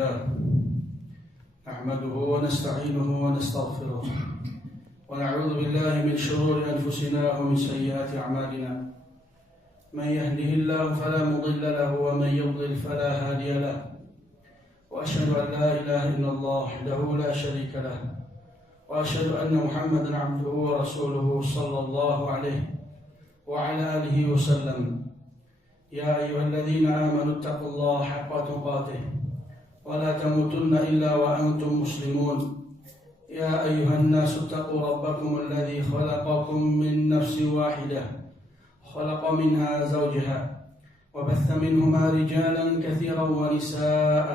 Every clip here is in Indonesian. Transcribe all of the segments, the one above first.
لله نحمده ونستعينه ونستغفره ونعوذ بالله من شرور أنفسنا ومن سيئات أعمالنا من يهده الله فلا مضل له ومن يضلل فلا هادي له وأشهد أن لا إله إلا الله وحده لا شريك له وأشهد أن محمدا عبده ورسوله صلى الله عليه وعلى آله وسلم يا أيها الذين آمنوا اتقوا الله حق تقاته ولا تموتن إلا وأنتم مسلمون يا أيها الناس اتقوا ربكم الذي خلقكم من نفس واحدة خلق منها زوجها وبث منهما رجالا كثيرا ونساء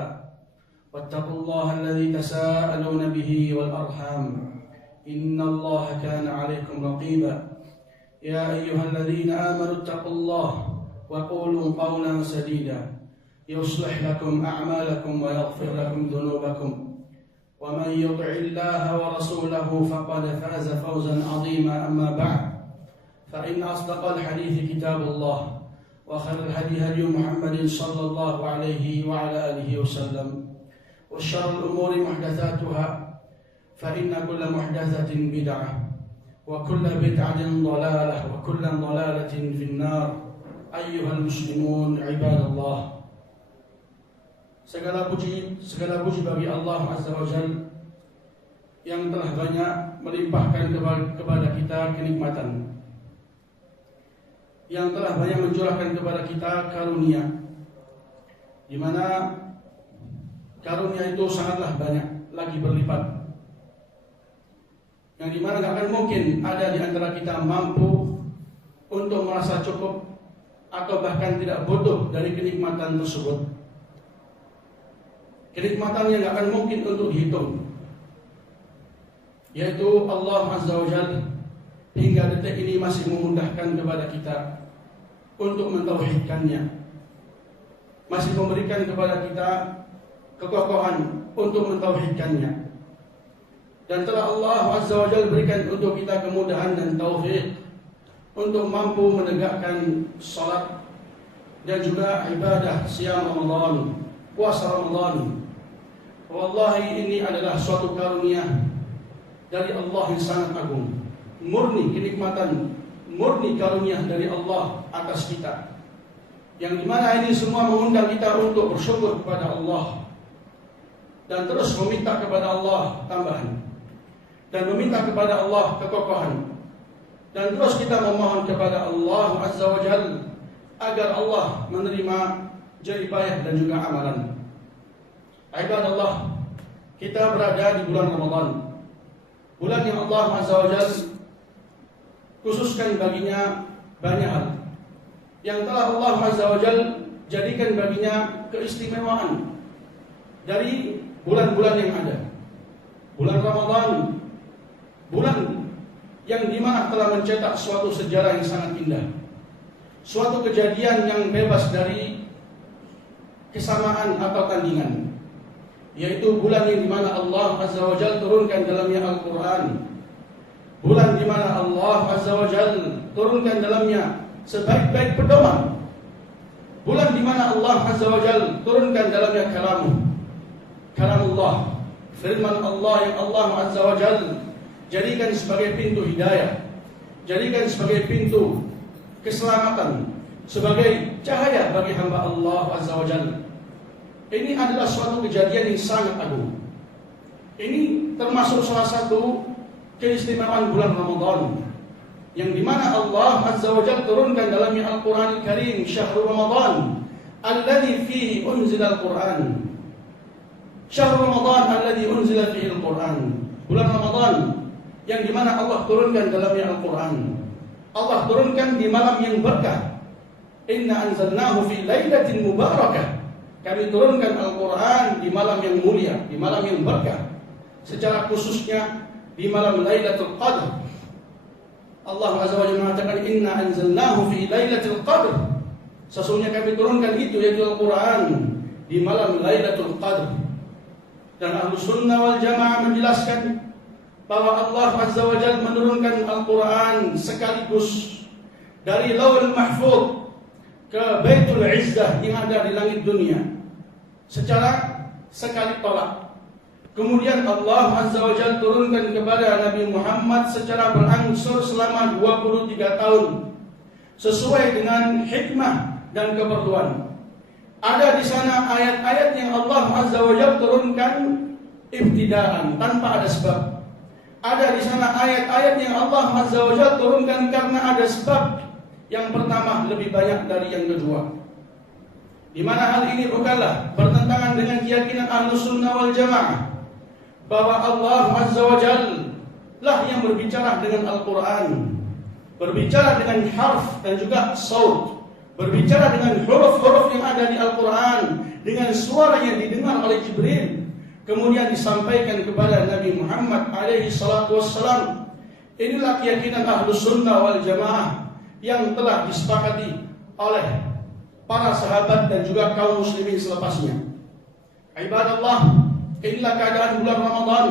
واتقوا الله الذي تساءلون به والأرحام إن الله كان عليكم رقيبا يا أيها الذين آمنوا اتقوا الله وقولوا قولا سديدا يصلح لكم أعمالكم ويغفر لكم ذنوبكم ومن يطع الله ورسوله فقد فاز فوزا عظيما أما بعد فإن أصدق الحديث كتاب الله وخير الهدي هدي محمد صلى الله عليه وعلى آله وسلم وشر الأمور محدثاتها فإن كل محدثة بدعة وكل بدعة ضلالة وكل ضلالة في النار أيها المسلمون عباد الله. Segala puji bagi Allah Azza wa Jalla yang telah banyak melimpahkan kepada kita kenikmatan, yang telah banyak mencurahkan kepada kita karunia, di mana karunia itu sangatlah banyak lagi berlipat, yang dimana gak akan mungkin ada di antara kita mampu untuk merasa cukup atau bahkan tidak butuh dari kenikmatan tersebut. Kenikmatan yang gak akan mungkin untuk dihitung, yaitu Allah Azza wa Jalla hingga detik ini masih memudahkan kepada kita untuk mentauhidkannya, masih memberikan kepada kita kekokohan untuk mentauhidkannya, dan telah Allah Azza wa Jalla berikan untuk kita kemudahan dan taufik untuk mampu menegakkan salat dan juga ibadah siang Ramadan, puasa Ramadan. Wallahi ini adalah suatu karunia dari Allah yang sangat agung, murni kenikmatan, murni karunia dari Allah atas kita, yang dimana ini semua mengundang kita untuk bersyukur kepada Allah dan terus meminta kepada Allah tambahan, dan meminta kepada Allah kekokohan, dan terus kita memohon kepada Allah Azza wa Jalla agar Allah menerima jeripayah dan juga amalan. Ibadallah, kita berada di bulan Ramadan, bulan yang Allah Azza wa Jalla khususkan baginya banyak hal, yang telah Allah Azza wa Jalla jadikan baginya keistimewaan dari bulan-bulan yang ada. Bulan Ramadan, bulan yang dimana telah mencetak suatu sejarah yang sangat indah, suatu kejadian yang bebas dari kesamaan atau tandingan, yaitu bulan yang dimana Allah Azza wa Jalla turunkan dalamnya Al-Quran, bulan dimana Allah Azza wa Jalla turunkan dalamnya sebaik-baik pedoman, bulan dimana Allah Azza wa Jalla turunkan dalamnya kalamullah, firman Allah yang Allah Azza wa Jalla jadikan sebagai pintu hidayah, jadikan sebagai pintu keselamatan, sebagai cahaya bagi hamba Allah Azza wa Jalla. Ini adalah suatu kejadian yang sangat agung. Ini termasuk salah satu keistimewaan bulan Ramadan, yang dimana Allah Azza wa Jalla turunkan dalamnya Al-Quran Al-Karim, Syahrul Ramadan alladhi fihi unzila Al-Quran, Syahrul Ramadan alladhi unzila fihi Al-Quran, bulan Ramadan yang dimana Allah turunkan dalamnya Al-Quran. Allah turunkan di malam yang berkah. Inna anzalnahu fi lailatin mubarakah. Kami turunkan Al-Quran di malam yang mulia, di malam yang berkah, secara khususnya di malam Lailatul Qadr. Allah Azza wa Jalla mengatakan inna anzalnahu fi Lailatul Qadr. Sesungguhnya kami turunkan itu, yaitu Al-Quran, di malam Lailatul Qadr. Dan Ahlus Sunnah wal Jamaah menjelaskan bahwa Allah Azza wa Jalla menurunkan Al-Quran sekaligus dari Lauhul Mahfuz ke Baitul Izzah yang ada di langit dunia, secara sekali tolak. Kemudian Allah Azza wa Jalla turunkan kepada Nabi Muhammad secara berangsur selama 23 tahun sesuai dengan hikmah dan keperluan. Ada di sana ayat-ayat yang Allah Azza wa Jalla turunkan ibtidaan, tanpa ada sebab. Ada di sana ayat-ayat yang Allah Azza wa Jalla turunkan karena ada sebab. Yang pertama lebih banyak dari yang kedua. Di mana hal ini bukanlah bertentangan dengan keyakinan Ahlus Sunnah wal Jamaah bahwa Allah Azza wa Jalla lah yang berbicara dengan Al-Quran, berbicara dengan harf dan juga saut, berbicara dengan huruf-huruf yang ada di Al-Quran, dengan suara yang didengar oleh Jibril, kemudian disampaikan kepada Nabi Muhammad alaihi salatu wassalam. Inilah keyakinan Ahlus Sunnah wal Jamaah yang telah disepakati oleh para sahabat dan juga kaum muslimin selepasnya. Ibadallah, inilah keadaan bulan Ramadan,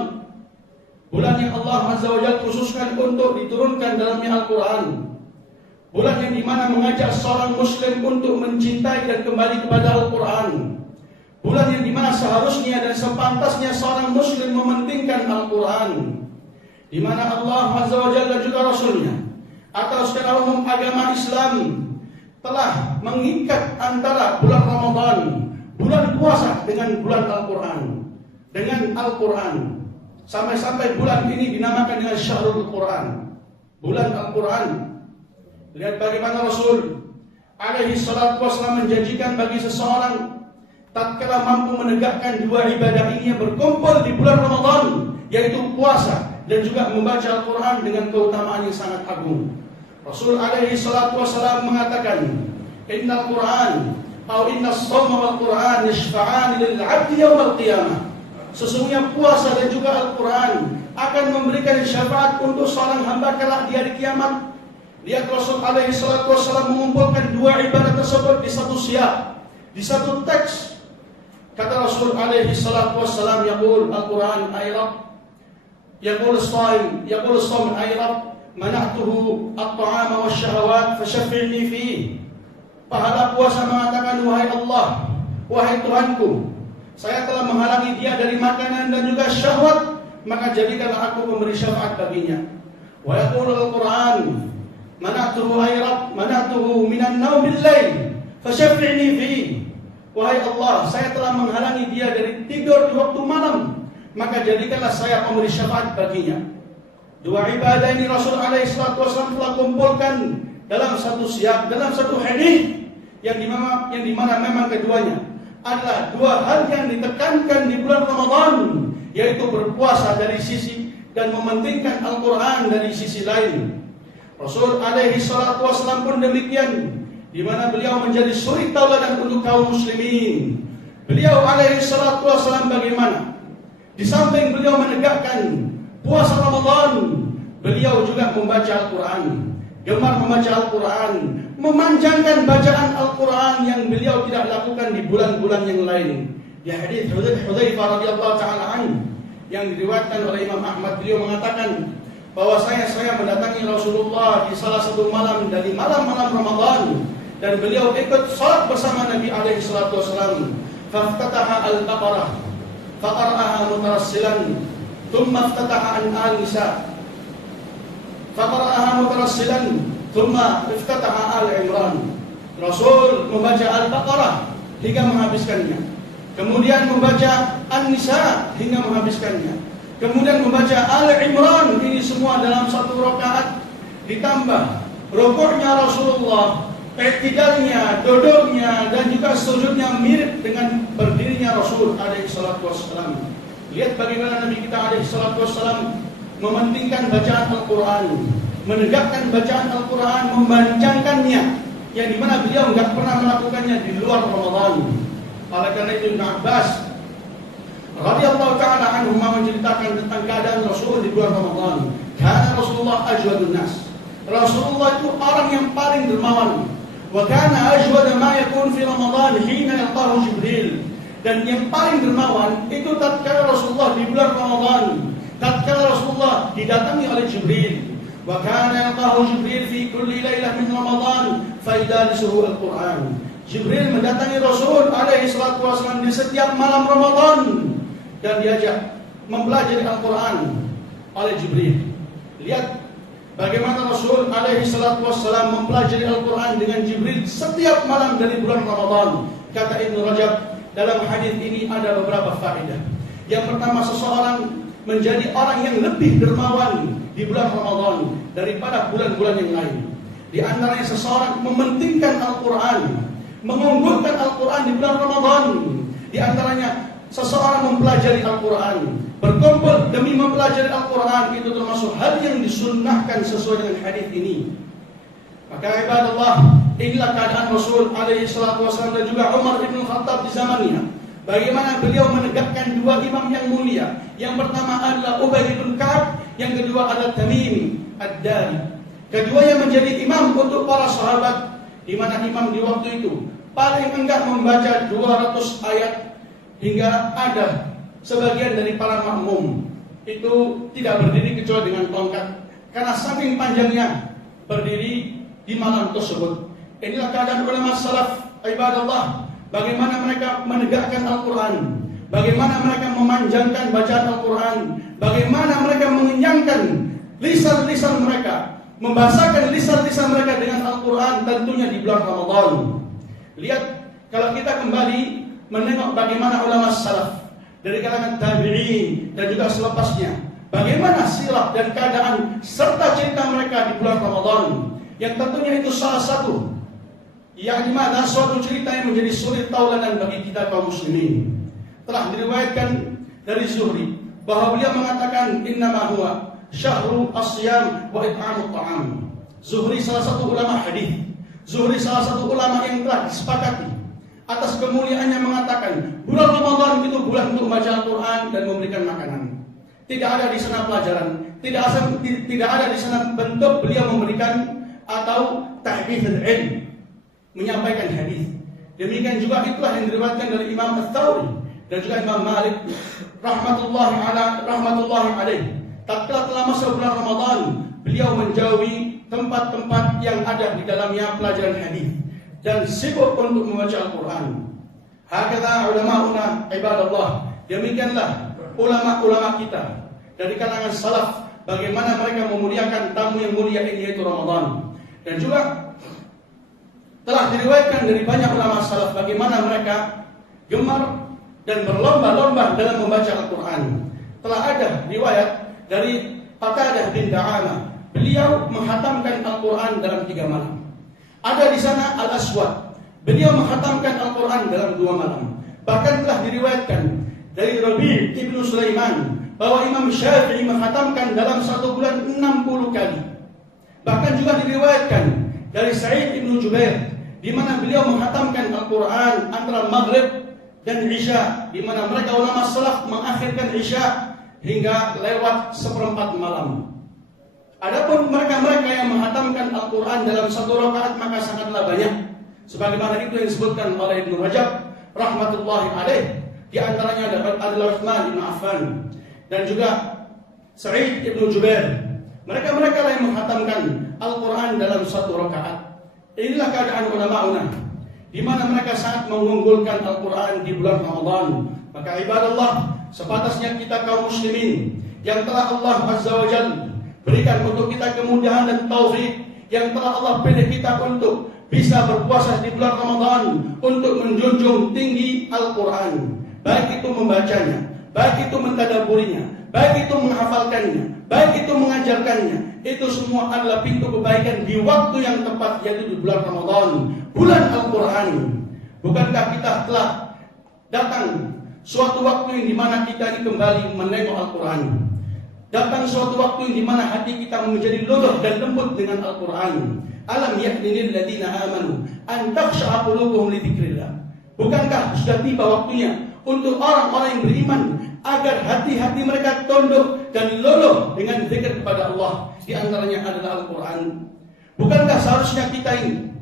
bulan yang Allah Azza wa Jalla khususkan untuk diturunkan dalamnya Al-Quran, bulan yang dimana mengajak seorang muslim untuk mencintai dan kembali kepada Al-Quran, bulan yang dimana seharusnya dan sepantasnya seorang muslim mementingkan Al-Quran, dimana Allah Azza wa Jalla dan juga Rasulnya atau secara umum agama Islam telah mengikat antara bulan Ramadan, bulan puasa dengan bulan Al-Quran, dengan Al-Quran, sampai-sampai bulan ini dinamakan dengan Syahrul Quran, bulan Al-Quran. Lihat bagaimana Rasul alaihi salatu wassalam menjanjikan bagi seseorang tatkala mampu menegakkan dua ibadah ini yang berkumpul di bulan Ramadan, yaitu puasa dan juga membaca Al-Quran dengan keutamaan yang sangat agung. Rasul alaihi salatu wassalam mengatakan, "Innal Quran atau innas shawma wal Quran yashfa'an lil 'abdi yaumil qiyamah." Sesungguhnya puasa dan juga Al-Quran akan memberikan syafaat untuk seorang hamba kelak di hari kiamat. Lihat Rasul alaihi salatu wassalam mengumpulkan dua ibadah tersebut di satu siap, di satu teks. Kata Rasul alaihi salatu wassalam, yaqul Al-Quran ayat, yaqul as-shaim, yaqul as-shaim ayat, mana'tuhu at-ta'ama wasyahawat fashaffi'ni fihi. Pahala puasa mengatakan, wahai Allah, wahai Tuhanku, saya telah menghalangi dia dari makanan dan juga syahwat, maka jadikanlah aku memberi syafaat baginya. Wa yaqulu Al-Quran, mana'tuhu ayat, mana'tuhu minan naum bil-lail fashaffi'ni fihi. Wahai Allah, saya telah menghalangi dia dari tidur di waktu malam, maka jadikanlah saya memberi syafaat baginya. Dua ibadah ini Rasul alaihi salatu wasallam telah kumpulkan dalam satu siap, dalam satu hadis yang dimana memang keduanya adalah dua hal yang ditekankan di bulan Ramadan, yaitu berpuasa dari sisi dan mementingkan Al-Quran dari sisi lain. Rasul alaihi salatu wasallam pun demikian, di mana beliau menjadi suri tauladan untuk kaum muslimin. Beliau alaihi salatu wasallam bagaimana? Di samping beliau menegakkan puasa Ramadan, beliau juga membaca Al-Quran, gemar membaca Al-Quran, memanjangkan bacaan Al-Quran yang beliau tidak lakukan di bulan-bulan yang lain. Di hadis Hudzaifah radhiyallahu taala anhu yang diriwayatkan oleh Imam Ahmad, beliau mengatakan bahwa saya mendatangi Rasulullah di salah satu malam dari malam-malam Ramadan, dan beliau ikut salat bersama Nabi alaihi salatu wasallam. Faftataha al-Baqarah faqara'aha mutarassilan, thumma iftataha an-Nisa faqara'aha mutarassilan, thumma iftataha al-Imran. Rasul membaca Al-Baqarah hingga menghabiskannya, kemudian membaca An-Nisa hingga menghabiskannya, kemudian membaca Al-Imran. Ini semua dalam satu rakaat, ditambah rukuknya Rasulullah, i'tidalnya, duduknya, dan juga sujudnya mirip dengan berdirinya Rasul alaihi salatu wassalam. Lihat bagaimana Nabi kita alaihi salatu wassalam mementingkan bacaan Al-Quran, menegakkan bacaan Al-Quran, memanjangkannya, yang dimana beliau enggak pernah melakukannya di luar Ramadan. Oleh karena itu Ibnu Abbas radhiyallahu taala anhu menceritakan tentang keadaan Rasul di bulan Ramadan. Karena Rasulullah ajwadun nas, Rasulullah itu orang yang paling dermawan. Wa kana ajwada ma yakun fi Ramadan hina yalqahu Jibril. Dan yang paling dermawan itu tatkala Rasulullah di bulan Ramadan, tatkala Rasulullah didatangi oleh Jibril. Wa kana yalqahu Jibril fi kulli lailah min Ramadan fa yadalisuhu al-Quran. Jibril mendatangi Rasul alaihi salatu wasallam di setiap malam Ramadan dan diajak mempelajari Al-Quran oleh Jibril. Lihat bagaimana Rasul alaihi salatu wasallam mempelajari Al-Quran dengan Jibril setiap malam dari bulan Ramadan. Kata Ibnu Rajab, dalam hadis ini ada beberapa faedah. Yang pertama, seseorang menjadi orang yang lebih dermawan di bulan Ramadan daripada bulan-bulan yang lain. Di antaranya seseorang mementingkan Al-Quran, mengunggulkan Al-Quran di bulan Ramadan. Di antaranya seseorang mempelajari Al-Quran, berkumpul demi mempelajari Al-Quran, itu termasuk hal yang disunnahkan sesuai dengan hadis ini. Maka ibadallah, inilah keadaan Rasul alaihi salatu wasallam dan juga Umar bin Khattab di zamannya. Bagaimana beliau menegakkan dua imam yang mulia. Yang pertama adalah Ubay bin Ka'ab, yang kedua adalah Tamim Ad-Dari. Keduanya menjadi imam untuk para sahabat, di mana imam di waktu itu paling enggak membaca 200 ayat, hingga ada sebagian dari para makmum itu tidak berdiri kecuali dengan tongkat karena saking panjangnya berdiri di malam tersebut. Inilah keadaan ulama salaf, ibadallah, bagaimana mereka menegakkan Al-Quran, bagaimana mereka memanjangkan bacaan Al-Quran, bagaimana mereka mengenyangkan lisan-lisan mereka, membahasakan lisan-lisan mereka dengan Al-Quran, tentunya di bulan Ramadan. Lihat, kalau kita kembali menengok bagaimana ulama salaf dari kalangan tabi'in dan juga selepasnya, bagaimana sirah dan keadaan serta cerita mereka di bulan Ramadan, yang tentunya itu salah satu yang dimana suatu cerita yang menjadi suri tauladan bagi kita kaum muslimin. Telah diriwayatkan dari Zuhri bahwa beliau mengatakan, innama huwa syahru asyam wa it'amut ta'am. Zuhri salah satu ulama hadis, Zuhri salah satu ulama yang telah disepakati atas kemuliaannya mengatakan bulan Ramadan itu bulan untuk membaca Al-Quran dan memberikan makanan. Tidak ada di sana pelajaran, tidak ada di sana bentuk beliau memberikan atau tahbithul ilm, menyampaikan hadis. Demikian juga itulah yang diriwayatkan dari Imam Ats-Tsauri dan juga Imam Malik rahmatullahi alaih. Tatkala telah masuk bulan Ramadan, beliau menjauhi tempat-tempat yang ada di dalamnya pelajaran hadis dan sibuk untuk membaca Al-Quran. Hakadha ulama'una ibadallah. Demikianlah ulama-ulama kita dari kalangan salaf, bagaimana mereka memuliakan tamu yang mulia ini, yaitu Ramadan. Dan juga telah diriwayatkan dari banyak ulama salaf bagaimana mereka gemar dan berlomba-lomba dalam membaca Al-Quran. Telah ada riwayat dari Qatadah bin Da'amah, beliau menghatamkan Al-Quran dalam 3 malam. Ada di sana Al-Aswad, beliau menghatamkan Al-Quran dalam 2 malam. Bahkan telah diriwayatkan dari Rabi' ibnu Sulaiman bahwa Imam Syafi'i menghatamkan dalam 1 bulan 60 kali. Bahkan juga diriwayatkan dari Sa'id ibnu Jubair, di mana beliau menghatamkan Al-Quran antara Maghrib dan Isya, di mana mereka ulama salaf mengakhirkan Isya hingga lewat 1/4 malam. Adapun mereka-mereka yang menghatamkan Al-Quran dalam 1 rakaat maka sangatlah banyak, sebagaimana itu yang disebutkan oleh Ibnu Rajab rahmatullahi alaih. Di antaranya adalah Utsman bin Affan dan juga Sa'id ibnu Jubair. Mereka-mereka yang menghatamkan Al-Quran dalam 1 rakaat. Inilah keadaan ulama-una, di mana mereka sangat mengunggulkan Al-Quran di bulan Ramadan. Maka ibadallah, sepatasnya kita kaum muslimin yang telah Allah Azza wa Jalla berikan untuk kita kemudahan dan taufik, yang telah Allah pilih kita untuk bisa berpuasa di bulan Ramadan, untuk menjunjung tinggi Al-Quran, baik itu membacanya, baik itu mentadaburinya, baik itu menghafalkannya, baik itu mengajarkannya. Itu semua adalah pintu kebaikan di waktu yang tepat, yaitu di bulan Ramadan, bulan Al-Quran. Bukankah kita telah datang suatu waktu yang dimana kita ini kembali menengok Al-Quran, datang suatu waktu yang dimana hati kita menjadi luluh dan lembut dengan Al-Quran. Alam ya'ni lil ladzina amanu an takhsha'a qulubuhum li dzikrillah. Bukankah sudah tiba waktunya untuk orang-orang yang beriman agar hati-hati mereka tunduk dan luluh dengan zikir kepada Allah, di antaranya adalah Al-Quran. Bukankah seharusnya kita ini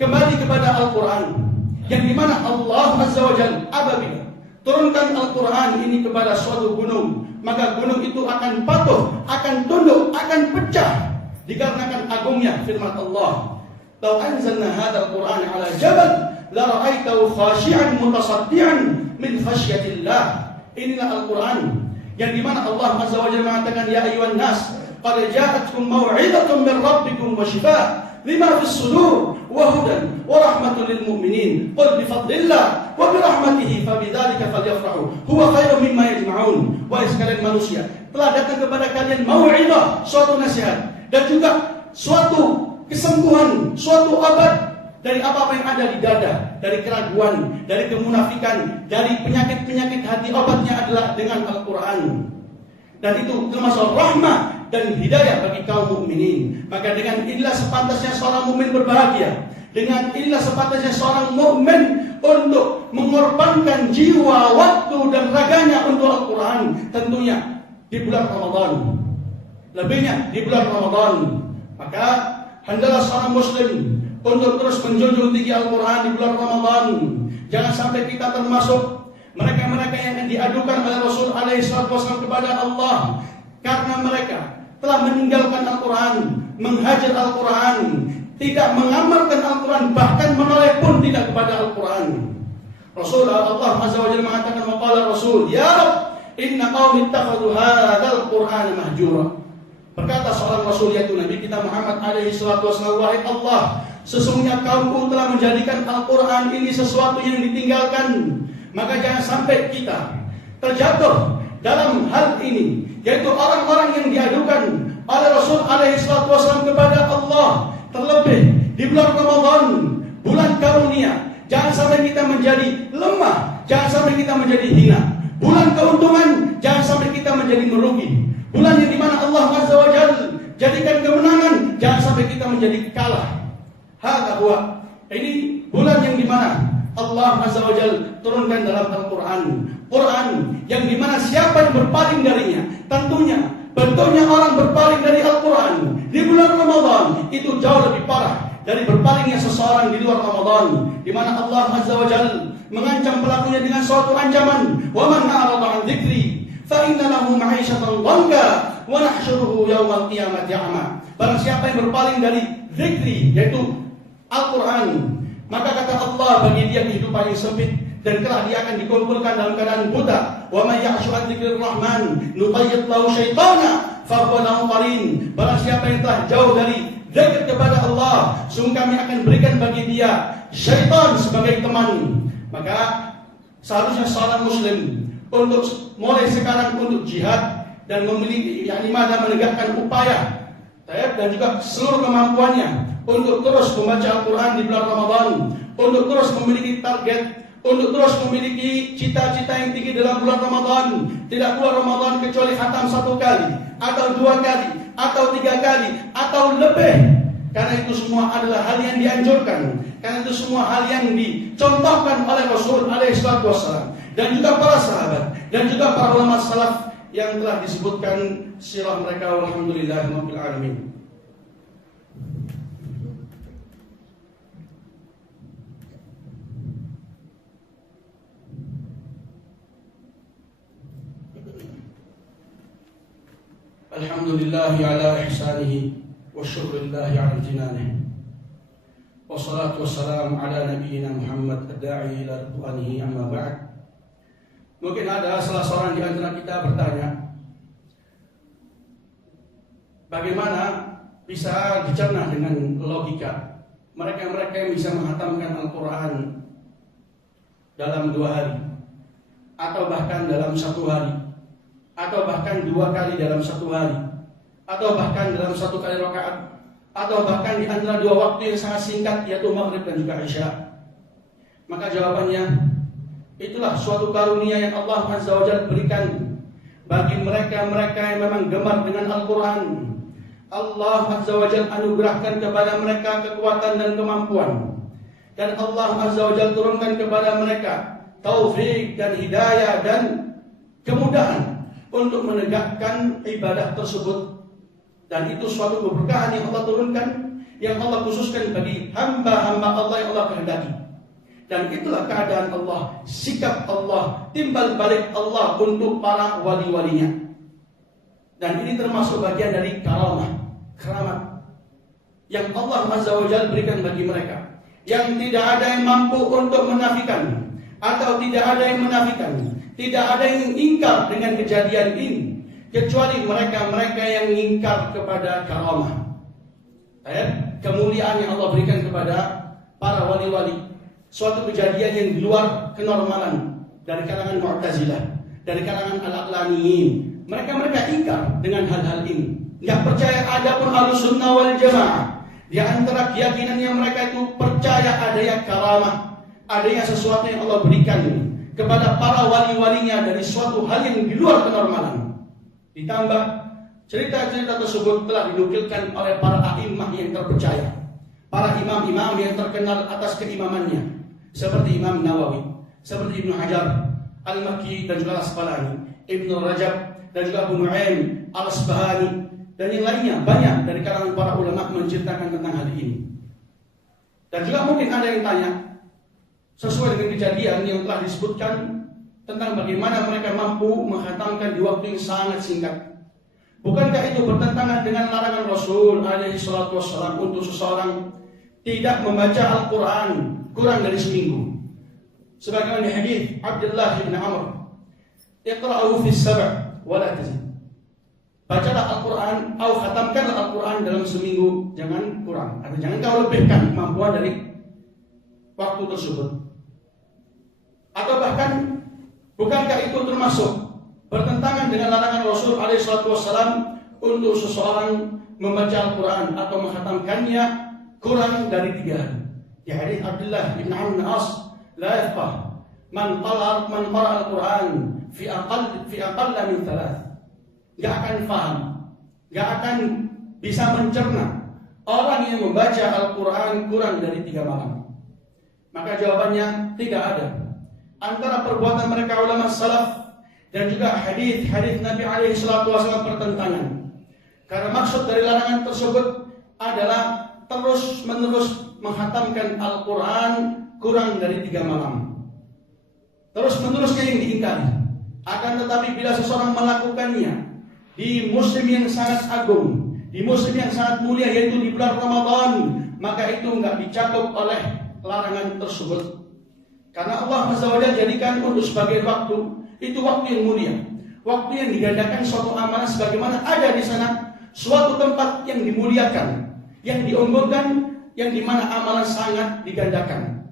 kembali kepada Al-Quran, yang dimana Allah Azza wa Jalla apabila turunkan Al-Quran ini kepada suatu gunung, maka gunung itu akan patuh, akan tunduk, akan pecah, dikarenakan agungnya firman Allah. Lau anzalna hadzal Qur'an ala jabal la ra'aitahu khashi'an mutasaddian min khasyatillah. Inilah Al-Quran yang dimana Allah Azza wa Jalla mengatakan, ya ayyuhan nas qad ja'atkum maw'idatun min rabbikum wa shifaa lima fis sudur wa hudan wa rahmatun lil mu'minin qul bi fadlillah wa bi rahmatihi fabidzalika falyafrahu huwa khairum mimma yajma'un. Wahai sekalian manusia, telah datang kepada kalian mau'idah, suatu nasihat, dan juga suatu kesembuhan, suatu obat dari apa-apa yang ada di dada, dari keraguan, dari kemunafikan, dari penyakit-penyakit hati. Obatnya adalah dengan Al-Quran. Dan itu termasuk rahmah dan hidayah bagi kaum mukminin. Maka dengan inilah sepantasnya seorang mukmin berbahagia. Dengan inilah sepantasnya seorang mukmin untuk mengorbankan jiwa, waktu dan raganya untuk Al-Quran. Tentunya di bulan Ramadan, lebihnya di bulan Ramadan. Maka hendaklah seorang muslim untuk terus menjunjung tinggi Al-Quran di bulan Ramadan. Jangan sampai kita termasuk mereka-mereka yang diadukan oleh Rasul SAW kepada Allah karena mereka telah meninggalkan Al-Quran, menghajar Al-Quran, tidak mengamalkan Al-Quran, bahkan menoleh pun tidak kepada Al-Quran. Rasulullah Allah Azza wa Jalla mengatakan, maqala Rasul, ya Rabb, inna qaumi ittakhadhu hadzal Qur'ana mahjura. Berkata seorang Rasul, yaitu Nabi kita Muhammad alaihi salatu wasallam, wahai Allah, sesungguhnya kaumku telah menjadikan Al-Quran ini sesuatu yang ditinggalkan. Maka jangan sampai kita terjatuh dalam hal ini, yaitu orang-orang yang diadukan oleh Rasul alaihi salatu wasallam kepada Allah. Terlebih di bulan Ramadan, bulan karunia, jangan sampai kita menjadi lemah, jangan sampai kita menjadi hina. Bulan keuntungan, jangan sampai kita menjadi merugi. Bulan yang dimana Allah Azza wa Jalla jadikan kemenangan, jangan sampai kita menjadi kalah. Hadza huwa. Ini bulan yang dimana Allah Azza wa Jalla turunkan dalam Al-Quran. Quran yang dimana siapa yang berpaling darinya, tentunya bentuknya orang berpaling dari Al-Quran di bulan Ramadan itu jauh lebih parah dari berpalingnya seseorang di luar Ramadan, di mana Allah Azza wa Jalla mengancam pelakunya dengan suatu ancaman, wa man a'rada 'an dzikri fa inna lahu ma'isyatan dhanka wa nahsyuruhu yaumal qiyamati a'ma. Barang siapa yang berpaling dari zikri, yaitu Al-Quran, maka kata Allah, bagi dia kehidupan yang sempit dan kelak dia akan dikumpulkan dalam keadaan buta. Wa may ya'shu 'an dzikrir rahman nuqayyid lahu syaitana fa huwa lahu qarin. Barang siapa yang telah jauh dari zikir kepada Allah, sungguh kami akan berikan bagi dia syaitan sebagai teman. Maka seharusnya seorang muslim untuk mulai sekarang untuk jihad dan memiliki menegakkan upaya dan juga seluruh kemampuannya untuk terus membaca Al-Quran di bulan Ramadan, untuk terus memiliki target, untuk terus memiliki cita-cita yang tinggi dalam bulan Ramadan. Tidak keluar Ramadan kecuali khatam 1 kali, atau 2 kali, atau 3 kali, atau lebih. Karena itu semua adalah hal yang dianjurkan, karena itu semua hal yang dicontohkan oleh Rasul SAW dan juga para sahabat dan juga para ulama salaf yang telah disebutkan sirah mereka. Walhamdulillahirabbil alamin. Alhamdulillahi ala ihsanihi wa syukrillahi ala jinanih. Wassalatu wassalamu ala nabiyyina Muhammad ad-da'i ila ridwanihi, amma ba'd. Mungkin ada salah seorang di antara kita bertanya, bagaimana bisa dicerna dengan logika mereka-mereka yang bisa menghatamkan Al-Quran dalam 2 hari, atau bahkan dalam 1 hari, atau bahkan 2 kali dalam 1 hari, atau bahkan dalam 1 kali rakaat, atau bahkan di antara 2 waktu yang sangat singkat, yaitu maghrib dan juga isya. Maka jawabannya, itulah suatu karunia yang Allah Azza wa Jalla berikan bagi mereka-mereka yang memang gemar dengan Al-Quran. Allah Azza wa Jalla anugerahkan kepada mereka kekuatan dan kemampuan, dan Allah Azza wa Jalla turunkan kepada mereka taufik dan hidayah dan kemudahan untuk menegakkan ibadah tersebut. Dan itu suatu keberkahan yang Allah turunkan, yang Allah khususkan bagi hamba-hamba Allah yang Allah kehendaki. Dan itulah keadaan Allah, sikap Allah, timbal balik Allah untuk para wali-walinya. Dan ini termasuk bagian dari karamah, keramat yang Allah Azza wa Jalla berikan bagi mereka. yang tidak ada yang mampu untuk menafikan atau tidak ada yang menafikan, tidak ada yang ingkar dengan kejadian ini kecuali mereka-mereka yang ingkar kepada karamah. Kemuliaan yang Allah berikan kepada para wali-wali, suatu kejadian yang di luar kenormalan dari kalangan Mu'tazilah, dari kalangan Al-Aqlaniyin. Mereka ingkar dengan hal-hal ini. Enggak percaya ada pun Ahlussunnah wal Jamaah. Di antara keyakinannya mereka itu percaya adanya karamah, adanya sesuatu yang Allah berikan kepada para wali-walinya dari suatu hal yang di luar kenormalan. Ditambah cerita-cerita tersebut telah dinukilkan oleh para a'immah yang terpercaya, para imam-imam yang terkenal atas keimamannya, seperti Imam Nawawi, seperti Ibnu Hajar Al-Makki dan juga Al-Asqalani, Ibnu Rajab dan juga Abu Nu'aim Al-Asbahani, dan yang lainnya. Banyak dari kalangan para ulama menceritakan tentang hal ini. Dan juga mungkin ada yang tanya, sesuai dengan kejadian yang telah disebutkan tentang bagaimana mereka mampu menghatamkan di waktu yang sangat singkat. Bukankah itu bertentangan dengan larangan Rasul alaihi salatu wassalam untuk seseorang tidak membaca Al-Quran kurang dari seminggu? Sebagaimana hadis Abdullah bin Amr, "Iqra'uhu fi as-sab' wa la tazid." Bacalah Al-Quran atau khatamkanlah Al-Quran dalam seminggu, jangan kurang, atau jangan kau lebihkan kemampuan dari waktu tersebut. Atau bahkan, bukankah itu termasuk bertentangan dengan larangan Rasul SAW untuk seseorang membaca Al-Quran atau menghatamkannya kurang dari 3 hari? Di hadis Abdullah bin Amr bin As, "La yafqah man qara Al-Quran fi aqalla min 3." Gak akan paham, gak akan bisa mencerna orang yang membaca Al-Quran kurang dari 3 malam. Maka jawabannya tidak ada. Antara perbuatan mereka ulama salaf dan juga hadis-hadis Nabi alaihi salatu wasallam bertentangan. Karena maksud dari larangan tersebut adalah terus-menerus menghatamkan Al-Quran kurang dari 3 malam. Terus-menerusnya yang diingkari. Akan tetapi bila seseorang melakukannya di musim yang sangat agung, di musim yang sangat mulia, yaitu di bulan Ramadan, maka itu enggak dicakup oleh larangan tersebut. Karena Allah Azza wa Jalla jadikan untuk sebagai waktu, itu waktu yang mulia, waktu yang digandakan suatu amalan sebagaimana ada di sana suatu tempat yang dimuliakan, yang diunggulkan, yang dimana amalan sangat digandakan.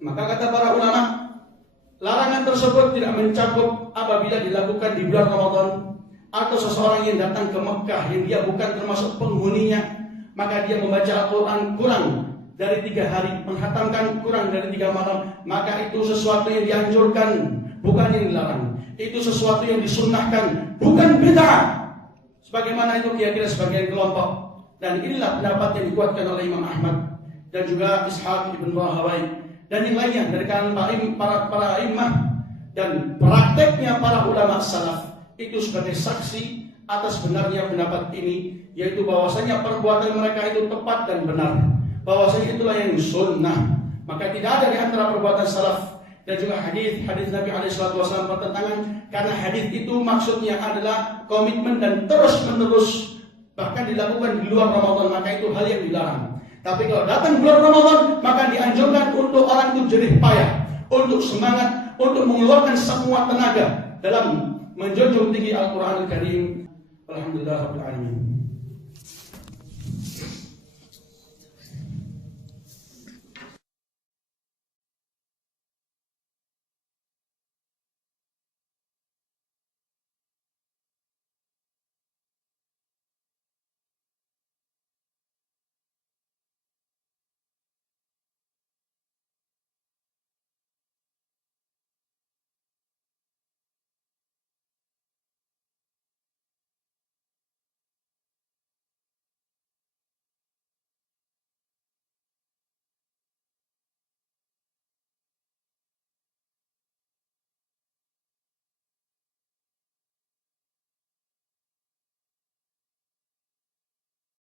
Maka kata para ulama, larangan tersebut tidak mencakup apabila dilakukan di bulan Ramadan, atau seseorang yang datang ke Mekah yang dia bukan termasuk penghuninya, maka dia membaca Al-Quran kurang dari 3 hari, menghatamkan kurang dari 3 malam, maka itu sesuatu yang dianjurkan, bukan yang dilarang. Itu sesuatu yang disunnahkan, bukan bid'ah. Sebagaimana itu kira-kira sebagian kelompok. Dan inilah pendapat yang dikuatkan oleh Imam Ahmad dan juga Ishaq ibn Rahawai dan yang lainnya dari kalangan para imam, dan prakteknya para ulama salaf itu sebagai saksi atas benarnya pendapat ini, yaitu bahwasanya perbuatan mereka itu tepat dan benar, bahwasanya itulah yang sunnah. Maka tidak ada di antara perbuatan salaf dan juga hadis Nabi SAW bertentangan, karena hadis itu maksudnya adalah komitmen dan terus-menerus, bahkan dilakukan di luar Ramadan, maka itu hal yang dilarang. Tapi kalau datang bulan Ramadan, maka dianjurkan untuk orang itu jerih payah, untuk semangat, untuk mengeluarkan semua tenaga dalam menjunjung tinggi Al-Quran Al-Karim. Alhamdulillah Rabbil Alamin.